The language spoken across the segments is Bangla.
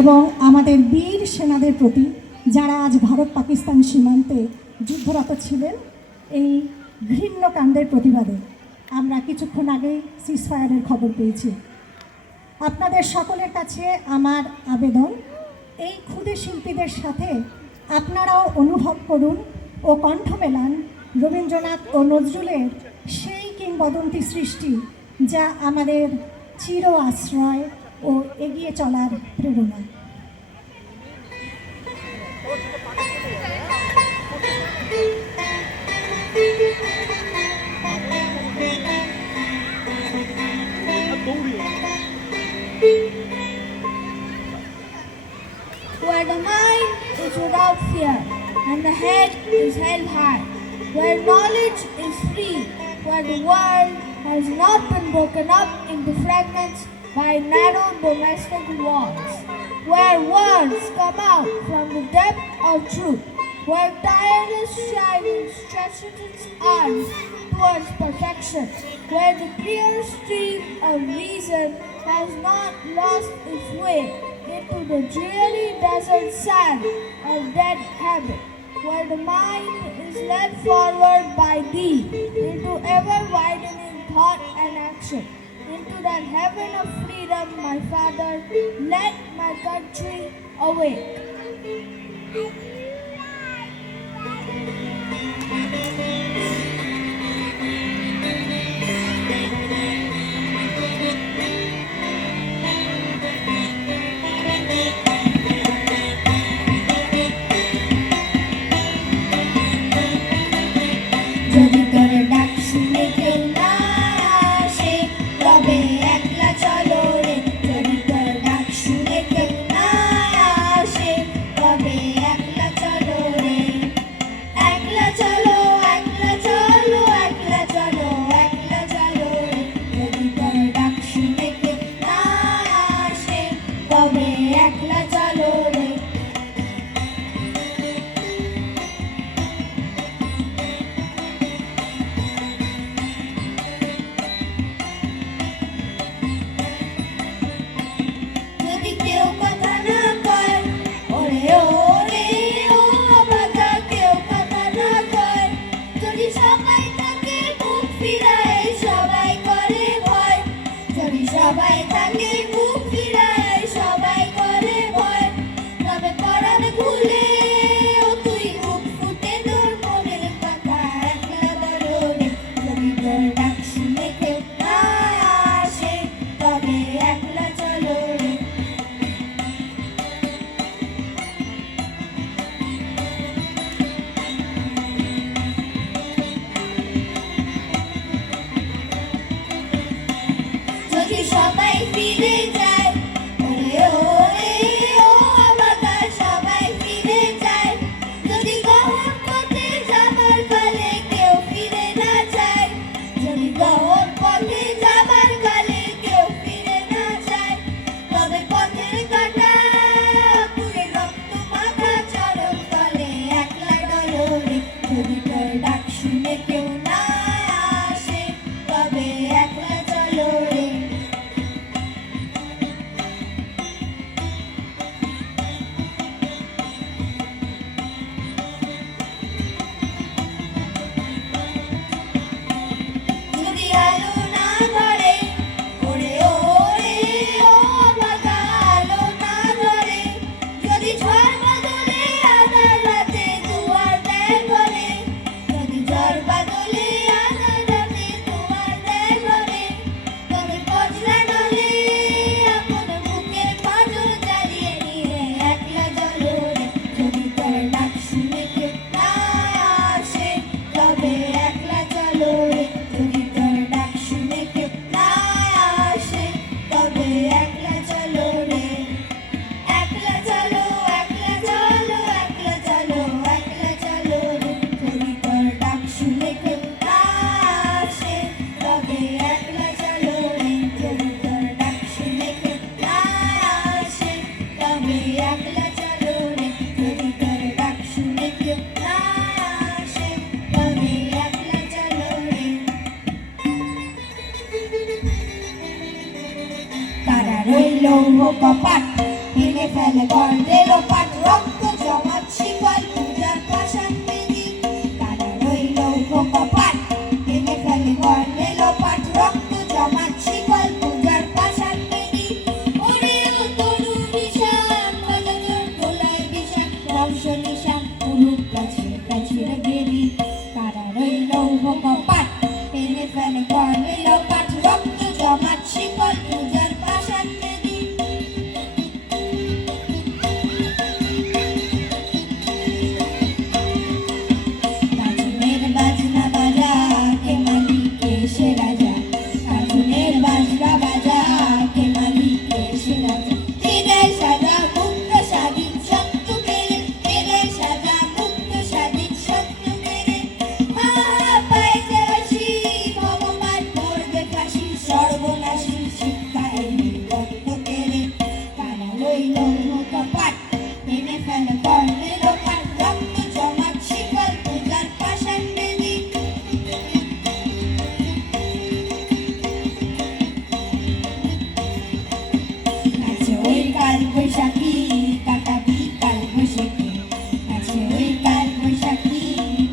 এবং আমাদের বীর সেনাদের প্রতি যারা আজ ভারত পাকিস্তান সীমান্তে যুদ্ধরত ছিলেন, এই ঘৃণ্য কাণ্ডের প্রতিবাদে আমরা কিছুক্ষণ আগেই সিজফায়ারের খবর পেয়েছি। আপনাদের সকলের কাছে আমার আবেদন, এই ক্ষুদে শিল্পীদের সাথে আপনারাও অনুভব করুন ও কণ্ঠ মেলান রবীন্দ্রনাথ ও নজরুলের সেই কিংবদন্তি সৃষ্টি যা আমাদের চির আশ্রয় ও এগিয়ে চলার প্রেরণা। Where the mind is without fear and the head is held high, where knowledge is free, where the world has not been broken up into fragments by narrow domestic walls, where words come out from the depth of truth, where tireless striving stretches its arms towards perfection, where the clear stream of reason has not lost its way into the dreary desert sand of dead habit, where the mind is led forward by thee into ever-widening thought and action, into that heaven of freedom, my Father, let my country awake. যদি তোর ডাক শুনে কেউ না আসে তবে একলা চলো রে, যদি তোর ডাক শুনে কেউ না আসে তবে একলা চলো রে, একলা চলো একলা চলো একলা চলো একলা চলো রে, যদি তোর ডাক শুনে কেউ না আসে তবে একলা চলো রে। সবাই থাকে মুখ ফিরায়, সবাই করে ভয়, তবে পরাণ খুলে ও তুই মুখ ফুটে তোর মনের কথা একলা বলো রে, যদি তোর ডাক শুনে কেউ না আসে তবে একলা চলো রে। যদি সবাই ফিরে যায়, ওরে ওরে ও বাবা, সবাই ফিরে যায়, যদি গহন পথে যাবার কালে কেউ ফিরে না যায়, যদি গহন পথে যাবার কালে কেউ ফিরে না যায়, তবে পথের কাঁটা পুরে রক্ত মাখা চরণ তলে একলা ডলো রে, যদি তোর ডাক শুনে কেউ না আসে তবে একলা চলো রে। যদি আলো না ধরে, ওরে ওরে ও বাবা, আলো না ধরে, যদি ঝড় বাদলে আধার রাতে দুয়ার দেয় ঘরে, যদি ঝড় বাদলে আধার রাতে দুয়ার দেয় ঘরে, তবে বজ্রা নলে আপন বুকের পাঁজর জ্বালিয়ে নিয়ে একলা জ্বলো রে, যদি তোর ডাক শুনে কেউ না আসে তবে একলা চলো রে, যদি তোর ডাক শুনে কেউ না আসে তবে একলা চলো রে, একলা চলো একলা চলো একলা চলো একলা চলো রে, যদি তোর ডাক শুনে কেউ না আসে তবে একলা চলো রে, যদি তোর ডাক শুনে কেউ না আসে তবে একলা চলো রে, যদি তোর ডাক শুনে কেউ না আসে তবে একলা চলো রে। তারা রইল কপাট। ভেঙে ফেলে গর্বে লোপাট রক্ত জমাট শিকল পূজার পাষাণ বেদি কারা রইল কপাট ভেঙে ফেলে গর্বে লোপাট রক্ত জমাট শিকল পূজার পাষাণ বেদি ওরে ও তরু নিশান বাজা তোর দোলায় বিষান বংশ নিশান পুরুষ গাছে গাছের গেরি কারা রইল কপাট ভেঙে ফেলে গর্বে লোপাট রক্ত জমাট শিকল পূজার পাষাণ বেদি কাজুনের বাজনা বাজা কে মালিকে সে রাজা কাজুনের বাজনা বাজা কে মালিকে সে রাজা হৃদয় সাজা মুক্ত স্বাধীন সত্য পেরে হৃদয় সাজা মুক্ত স্বাধীন সত্য পেরে হা পায় যে হাসি ভগবান করবে ফাঁসি সর্বনাশী শিক্ষা এনে রক্ত কেড়ে কারা রইল কপাট ভেঙে ফেলে গর্বে লোপাট রক্ত জমাট শিকল পূজার পাষাণ বেদি নাচে ওই কাল বৈশাখী কাটাবি কাল বৈশাখী নাচে ওই কাল বৈশাখী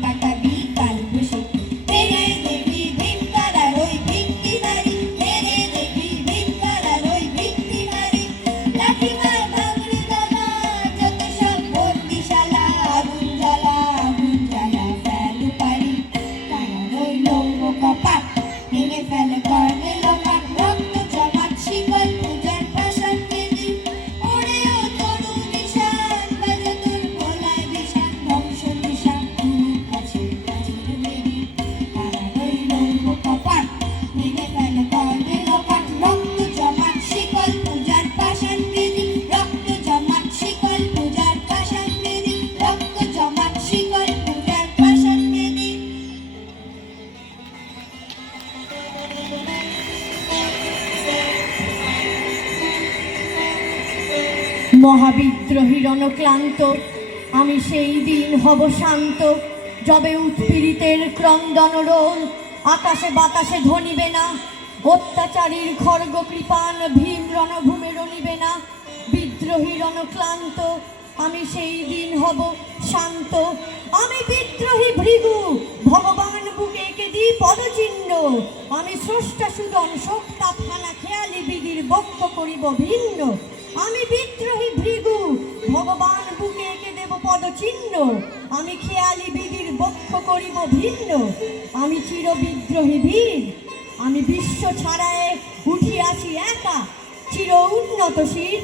কাটাবি কাল বৈশাখী তেরে দেবী ভিক্ষারার ওই ভিক্ষি নারী তেরে দেবী ভিক্ষারার ওই ভিক্ষি নারী লাঠিমার ভাঙড়ি দাদা যত সব বন্দিশালা আগুন জ্বালা ফেলু পারি কারা রইল কপাট ভেঙে ফেলে গর্বে লোপাট রক্ত জমাট শিকল পূজার পাষাণ বেদি ওরে ও তরু নিশান বাজে তোর গলায় বিষান বংশ নিশান পুরুষ গাছে গাছের বেরি কারা রইল কপাট ভেঙে ফেলে গর্বে লোপাট রক্ত জমাট শিকল পূজার পাষাণ বেদি রক্ত জমাট শিকল পূজার পাষাণ বেদি রক্ত জমাট শিকল পূজার পাষাণ বেদি মহাবিদ্রোহী রণক্লান্ত আমি সেই দিন হব শান্ত যবে উৎপীড়িতের ক্রন্দন রোল আকাশে বাতাসে ধ্বনিবে না অত্যাচারীর খড়গ কৃপান ভীম রণভূমে রণিবে না বিদ্রোহী রণক্লান্ত আমি সেই দিন হব শান্ত আমি বিদ্রোহী ভৃগু ভগবান বুকে এঁকে দিই পদচিহ্ন আমি স্রষ্টা সুদন শোকতাপখানা খেয়ালি বিধির বক্ষ করিব ভিন্ন আমি বিদ্রোহী ভৃগু ভগবান বুকে এঁকে দেব পদচিহ্ন আমি খেয়ালি বিধির বক্ষ করিব ভিন্ন আমি চির বিদ্রোহী বীর আমি বিশ্ব ছাড়ায় উঠিয়াছি একা চির উন্নত শির